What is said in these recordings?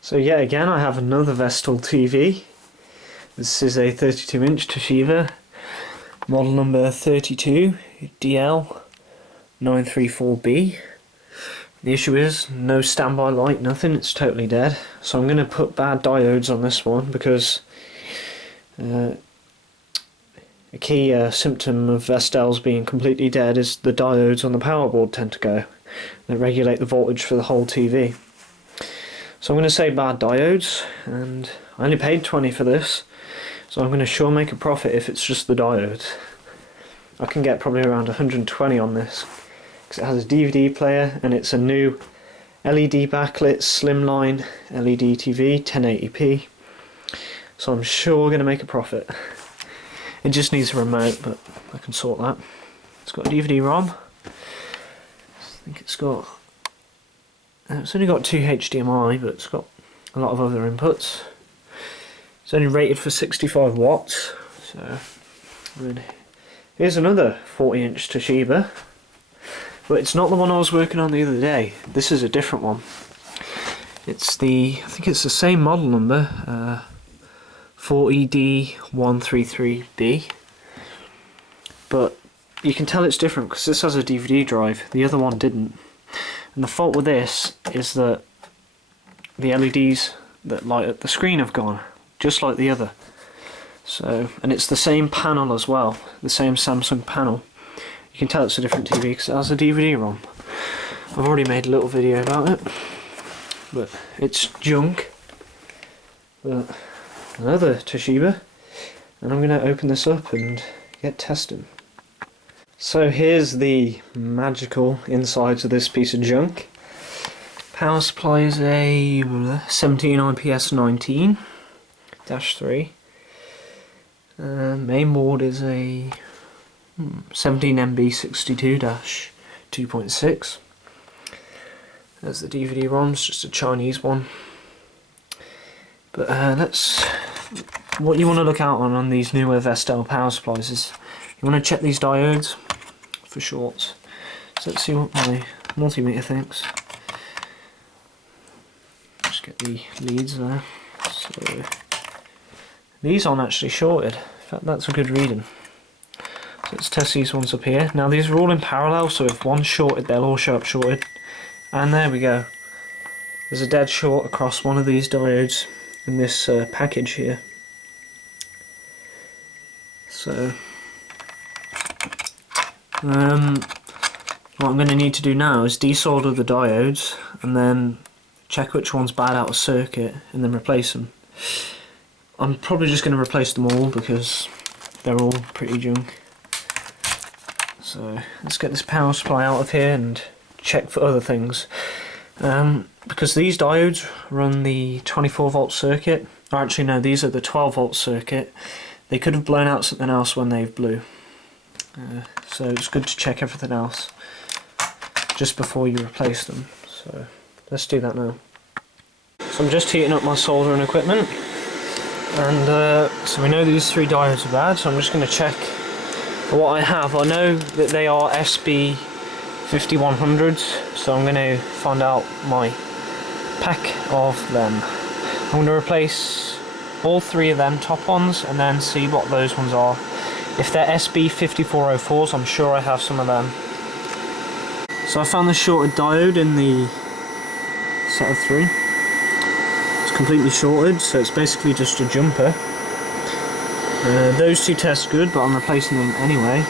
So yet again I have another Vestel TV. This is a 32-inch Toshiba, model number 32DL934B. The issue is no standby light, nothing, it's totally dead. So I'm going to put bad diodes on this one because a key symptom of Vestels being completely dead is the diodes on the power board tend to go. They regulate the voltage for the whole TV. So I'm going to say bad diodes, and I only paid 20 for this, so I'm going to sure make a profit if it's just the diodes. I can get probably around 120 on this, because it has a DVD player and it's a new LED backlit slimline LED TV 1080p, so I'm sure going to make a profit. It just needs a remote, but I can sort that. It's got a DVD-ROM. I think it's got... It's only got 2 HDMI, but it's got a lot of other inputs. It's only rated for 65 watts. So, here's another 40-inch Toshiba, but it's not the one I was working on the other day. This is a different one. It's the, I think it's the same model number, 40D133B, but you can tell it's different because this has a DVD drive. The other one didn't. And the fault with this is that the LEDs that light up the screen have gone, just like the other. So, and it's the same panel as well, the same Samsung panel. You can tell it's a different TV because it has a DVD-ROM. I've already made a little video about it, but it's junk. But another Toshiba, and I'm going to open this up and get testing. So here's the magical insides of this piece of junk. Power supply is a 17ips19-3. Main board is a 17MB62-2.6. There's the DVD-ROM, it's just a Chinese one. But what you want to look out on these newer Vestel power supplies is you want to check these diodes for shorts. So let's see what my multimeter thinks. Just get the leads there. So these aren't actually shorted. In fact, that's a good reading. So let's test these ones up here. Now these are all in parallel, so if one's shorted, they'll all show up shorted. And there we go. There's a dead short across one of these diodes in this package here. So what I'm going to need to do now is desolder the diodes and then check which one's bad out of circuit and then replace them. I'm probably just going to replace them all because they're all pretty junk. So let's get this power supply out of here and check for other things. Because these diodes run the 24 volt circuit, or actually no, these are the 12 volt circuit. They could have blown out something else when they blew. So it's good to check everything else just before you replace them. So let's do that now. So I'm just heating up my soldering equipment, and so we know these 3 diodes are bad, so I'm just going to check what I have. I know that they are SB5100s, so I'm going to find out my pack of them. I'm going to replace all 3 of them top ones and then see what those ones are. If they're SB5404s, I'm sure I have some of them. So I found the shorted diode in the set of 3. It's completely shorted, so it's basically just a jumper. Those 2 test good, but I'm replacing them anyway.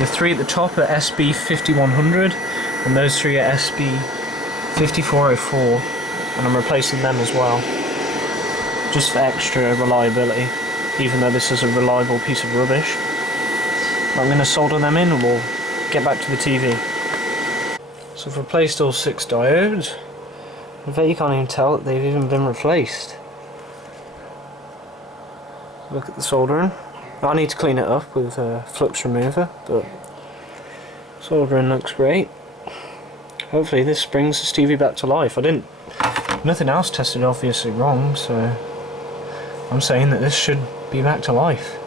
The 3 at the top are SB5100, and those 3 are SB5404, and I'm replacing them as well, just for extra reliability, even though this is a reliable piece of rubbish. I'm going to solder them in and we'll get back to the TV. So I've replaced all 6 diodes. I bet you can't even tell that they've even been replaced. Look at the soldering. I need to clean it up with a flux remover, but soldering looks great. Hopefully this brings this TV back to life. Nothing else tested obviously wrong, so I'm saying that this should be back to life.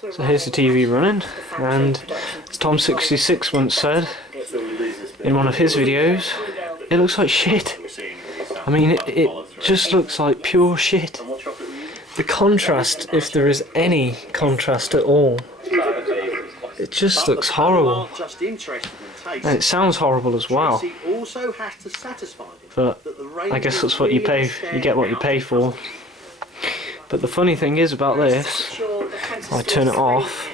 So here's the TV running, and as Tom66 once said in one of his videos, it looks like shit. I mean, it just looks like pure shit. The contrast, if there is any contrast at all, it just looks horrible. And it sounds horrible as well. But I guess that's what you pay. You get what you pay for. But the funny thing is about this, I turn it off,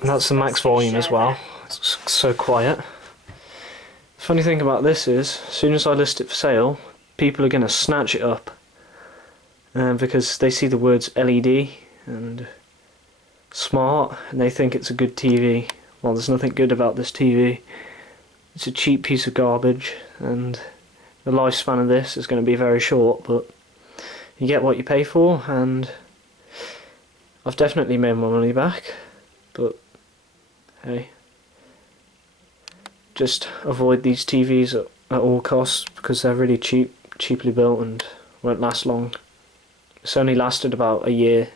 and that's the max volume as well. It's so quiet. The funny thing about this is, as soon as I list it for sale, people are going to snatch it up because they see the words LED and smart and they think it's a good TV. Well, there's nothing good about this TV. It's a cheap piece of garbage, and the lifespan of this is going to be very short, but you get what you pay for, and I've definitely made my money back. But hey, just avoid these TVs at all costs because they're really cheaply built and won't last long. It's only lasted about a year